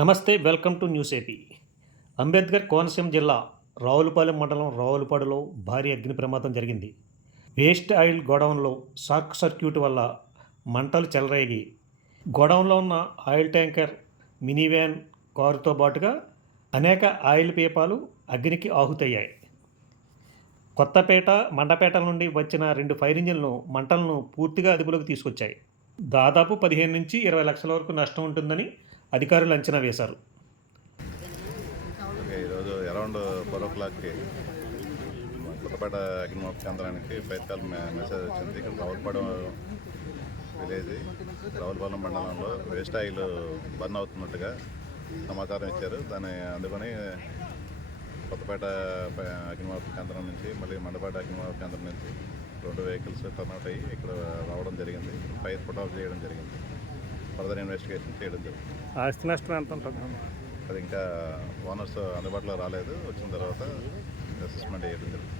నమస్తే welcome to news AP. Ambedkar Konaseema జిల్లా రావులపాలెం మండలం రావులపాడులో భారీ అగ్ని ప్రమాదం జరిగింది. వేస్ట్ ఆయిల్ గోడౌన్లో షార్ట్ సర్క్యూట్ వల్ల మంటలు చెలరేగి గోడౌన్లో ఉన్న ఆయిల్ ట్యాంకర్, మినీ వ్యాన్, కారుతో పాటుగా అనేక ఆయిల్ పీపాలు అగ్నికి ఆహుతయ్యాయి. కొత్తపేట, మండపేట నుండి వచ్చిన 2 ఫైర్ ఇంజిన్లు మంటలను పూర్తిగా అదుపులోకి తీసుకొచ్చాయి. దాదాపు 15 నుంచి 20 లక్షల వరకు నష్టం ఉంటుందని అధికారులు అంచనా వేశారు. ఈరోజు అరౌండ్ 4:00కి కొత్తపేట అగ్నిమాపక కేంద్రానికి ఫైర్ కాల్ మెసేజ్ వచ్చింది. ఇక్కడ రావులపాలెం విలేజ్, రావులపాలెం మండలంలో వేస్ట్ ఆయిల్ బర్న్ అవుతున్నట్టుగా సమాచారం ఇచ్చారు. దాన్ని అందుకని కొత్తపేట అగ్నిమాపక కేంద్రం నుంచి మళ్ళీ మండపేట అగ్నిమాపక కేంద్రం నుంచి 2 వెహికల్స్ టర్న్అవుట్ అయ్యి ఇక్కడ రావడం జరిగింది. ఫైర్ పుట్ ఆఫ్ చేయడం జరిగింది. ఫర్దర్ ఇన్వెస్టిగేషన్ చేయడం జరిగింది. ఆస్తి నష్టం ఎంత ఉంటుంది? అది ఇంకా ఓనర్స్ అందుబాటులో రాలేదు. వచ్చిన తర్వాత అసెస్మెంట్ చేయడం జరుగుతుంది.